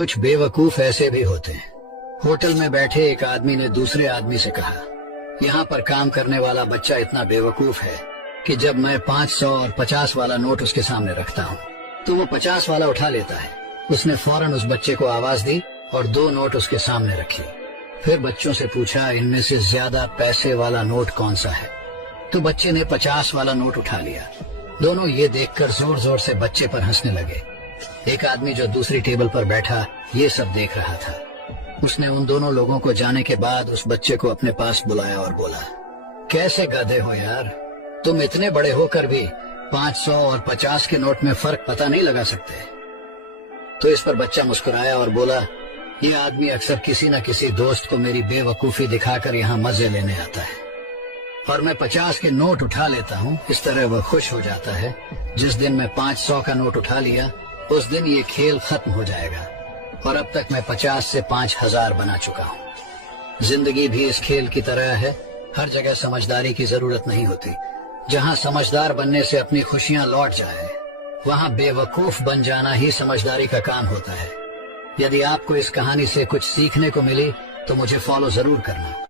कुछ बेवकूफ ऐसे भी होते हैं। होटल में बैठे एक आदमी ने दूसरे आदमी से कहा, यहाँ पर काम करने वाला बच्चा इतना बेवकूफ है कि जब मैं 500 और 50 वाला नोट उसके सामने रखता हूँ तो वो 50 वाला उठा लेता है। उसने फौरन उस बच्चे को आवाज दी और 2 नोट उसके सामने रखे। फिर बच्चों से पूछा, इनमें से ज्यादा पैसे वाला नोट कौन सा है? तो बच्चे ने 50 वाला नोट उठा लिया। दोनों ये देखकर जोर जोर से बच्चे पर हंसने लगे। एक आदमी जो दूसरी टेबल पर बैठा ये सब देख रहा था। उसने उन दोनों लोगों को जाने के बाद उस बच्चे को अपने पास बुलाया और बोला, कैसे गधे हो यार, तुम इतने बड़े होकर भी 500 और 50 के नोट में फर्क पता नहीं लगा सकते। तो इस पर बच्चा मुस्कुराया और बोला, ये आदमी अक्सर किसी न किसी दोस्त को मेरी बेवकूफी दिखाकर यहाँ मजे लेने आता है और मैं 50 के नोट उठा लेता हूँ। इस तरह वह खुश हो जाता है। जिस दिन मैं 500 का नोट उठा लिया उस दिन ये खेल खत्म हो जाएगा और अब तक मैं 50 से 5000 बना चुका हूँ। जिंदगी भी इस खेल की तरह है। हर जगह समझदारी की जरूरत नहीं होती। जहाँ समझदार बनने से अपनी खुशियाँ लौट जाए वहाँ बेवकूफ बन जाना ही समझदारी का काम होता है। यदि आपको इस कहानी से कुछ सीखने को मिली तो मुझे फॉलो जरूर करना।